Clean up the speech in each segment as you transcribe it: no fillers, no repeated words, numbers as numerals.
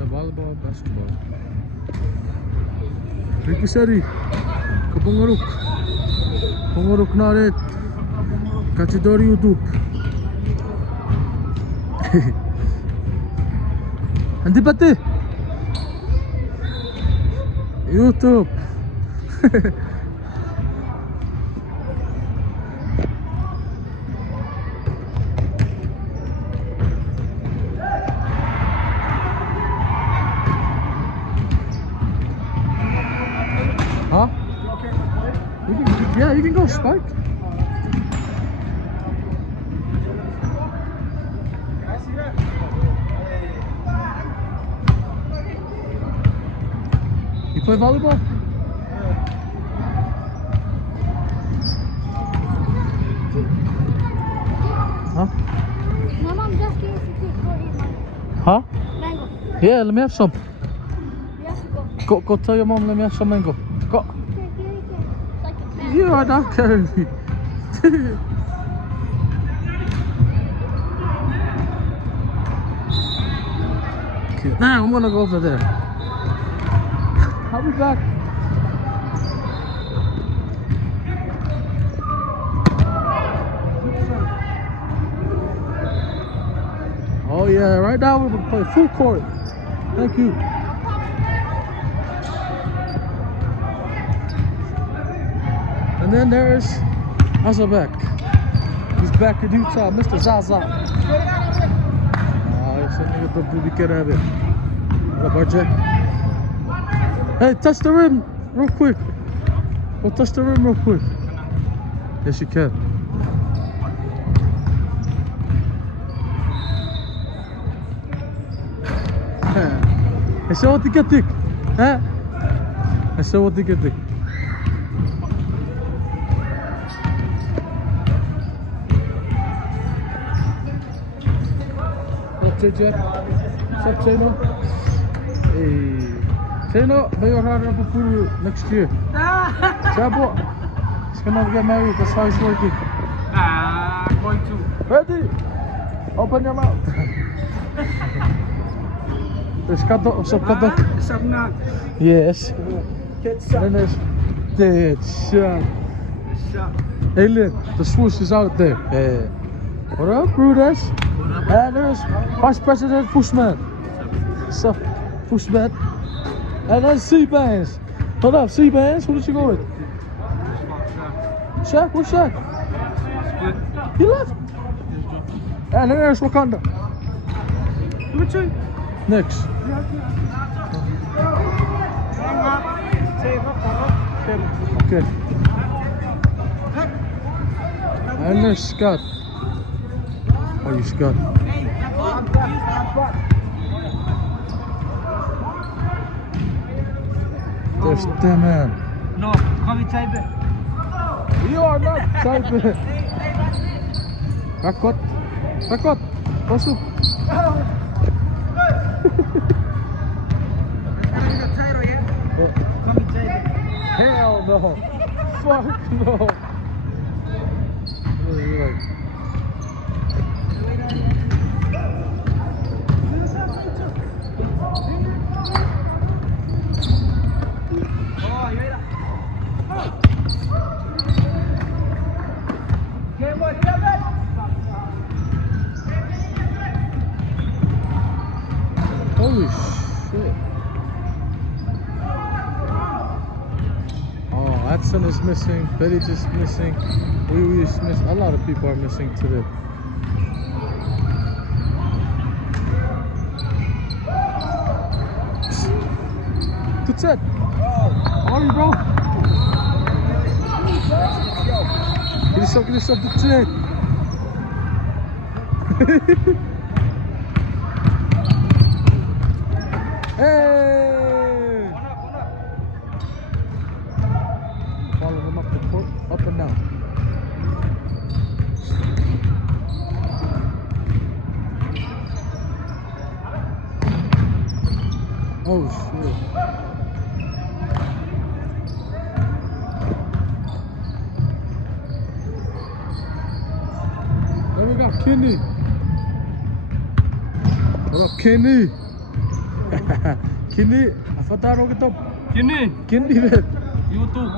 play volleyball, basketball. Rikisari, Kapunguruk. Punguruk narit. Kachidori YouTube. Andi pati. YouTube. Huh? Yeah, you can go, Spike. You play volleyball? Huh? My mom just gave us a cake. Go eat mine. Huh? Mango. Yeah, let me have some. We have to go. Go tell your mom, let me have some mango. Go. Okay, here you go. It's like a cat. You are not carrying me. Okay, now I'm gonna go over there. I'll be back. Oh yeah, right now we're gonna play full court. Thank you. And then there's Azabek. He's back in Utah, Mr. Zaza. Esse nigga tá tudo querendo. Hey, touch the rim real quick. Go touch the rim real quick. Yes, you can. Esse é o tic-tic. Esse é o tic-tic. JJ, what's up, Chino? Hey, Chino, may you run up for you next year? Chabo, he's gonna get married. That's how it's working. Going to. Ready? Open your mouth. There's kato, some kato. Sabna. Yes. And there's dead shot. Hey, look, the swoosh is out there. Hey. What up, Brutus? And there's Vice President Fushman. What's up, Fushman? And there's C-Bands. What up, C-Bands? Who did you go with? Shaq? Where's Shaq? He left. And then there's Wakanda. Next. Okay. And there's Scott. Oh, you Scott. There's the man. No, come inside there. You are not typing. Rakot. Rakot. Pasok. Come inside there. Hell no. Fuck no. Holy shit. Oh, Adson is missing. Betty is missing. We is missing. A lot of people are missing today. Good set. How are you, bro? Get yourself the check. Hey! Follow them up the court, up and down. Oh shit. Then we got Kenny. What up, Kenny? Kini, afataro kita. Kini. Kini vet. YouTube.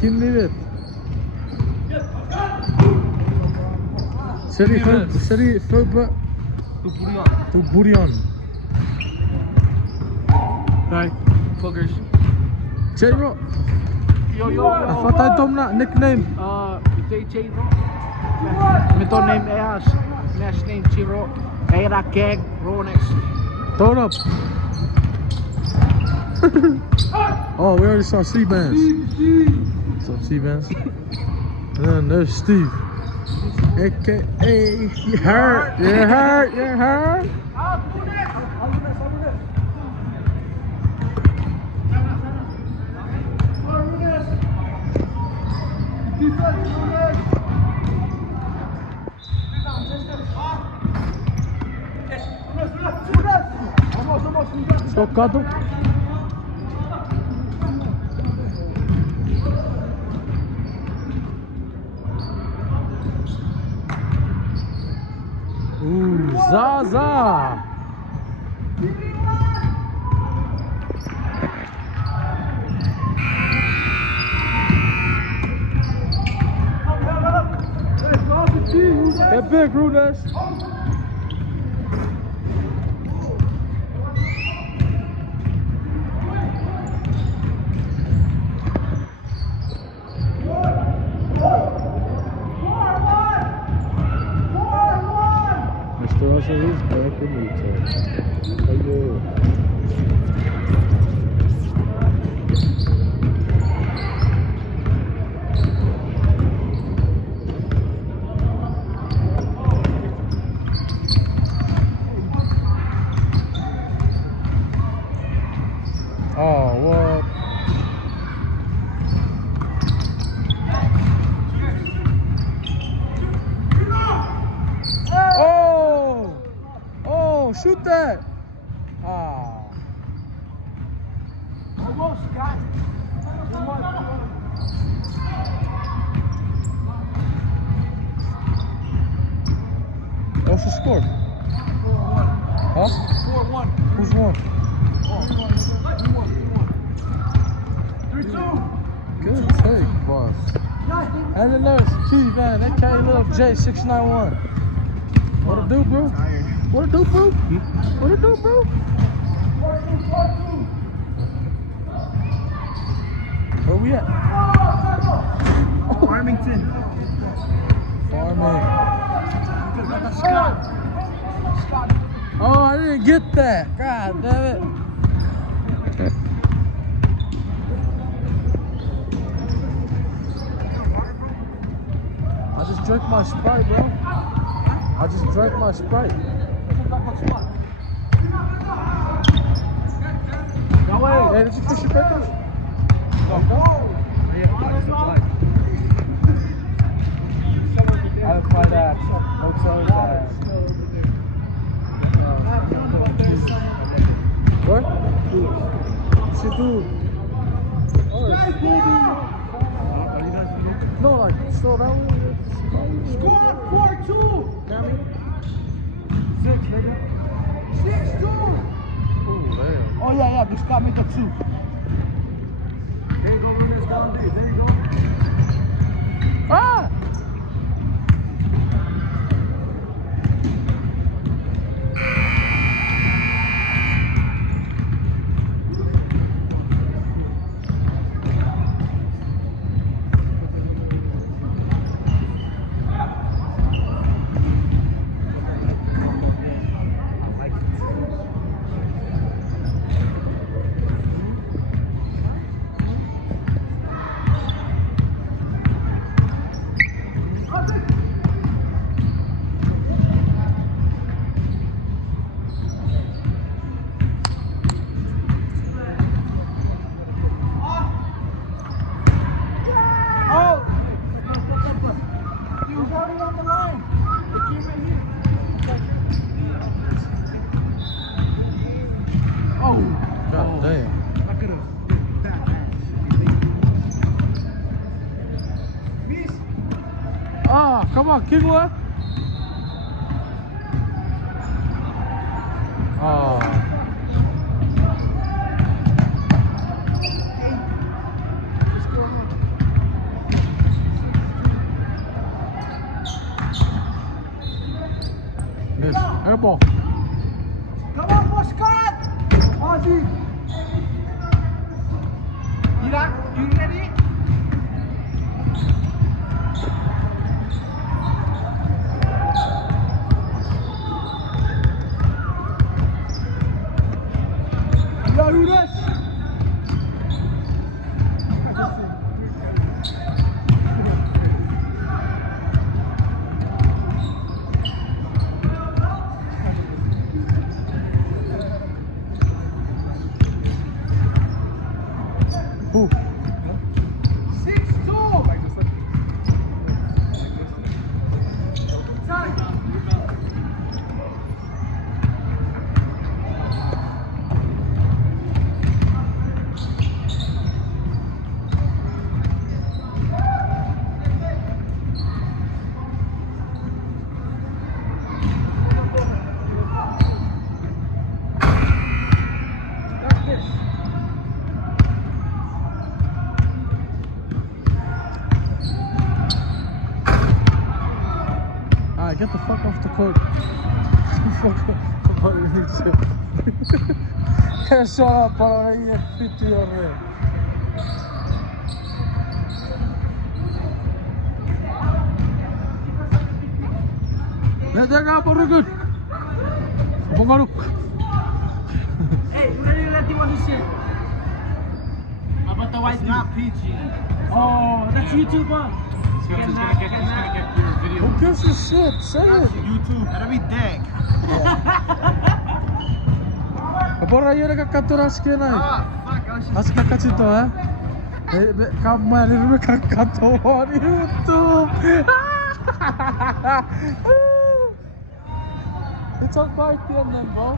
Kini vet. Seri Furba Tu burian. Burian. Nej. Fuckers. Chero. Yo. Afatay tom na nickname. JJ bro. Mito name as next name Chiro. Era keg Ronex. Throw it up. Oh, we already saw C-Bands. Saw C-Bands. And then there's Steve. AKA, you hurt, you hurt, you hurt. Let's go, Kato. Ooh, Zaza. Get big, Rudes. Mr. Russell is back in retail. Hello. Oh, what? Oh, shoot that. Ah. Almost got. What's the score? 4-1. Huh? 4-1. Who's won? 3-2. Good take, boss. And then there's T-Van, aka Lil J691. What it do, bro? What it do, bro? What it do, bro? Where we at? Farmington. Farming. Oh, I didn't get that. God damn it. I just drank my Sprite, bro. I just drank my Sprite. No way. Hey, did you fish your peppers? I'll find that hotels at What? Cebu. No, like, slow down. Score 4-2. 6, nigga. 6-2. Oh, damn. Oh yeah, just got me the 2. There you go, Rudes. There you go. Ah! God damn. I could have did that match. Ah, come on, Kingwa. Ah. Airball. Come on, postcard! Ozzy! Irak, you ready? Ya Yunus! Who? 6-2! Alright, get the fuck off the court. Fuck off. Vad är det inte så? Jag sa bara en fitt och gör det. Lihat jaga apa Rugut? Buka lu. Hey, what do you let you want to see? About the white not PG. Oh, that's YouTube, huh? He's gonna get your video. Who gives a shit? Say it. YouTube. That'll be dank. Bara gör det kakatoraske nej. Fuck, I was just... Aska kacito ha. Kamar ini kakator YouTube. It's on 5 PM then, bro.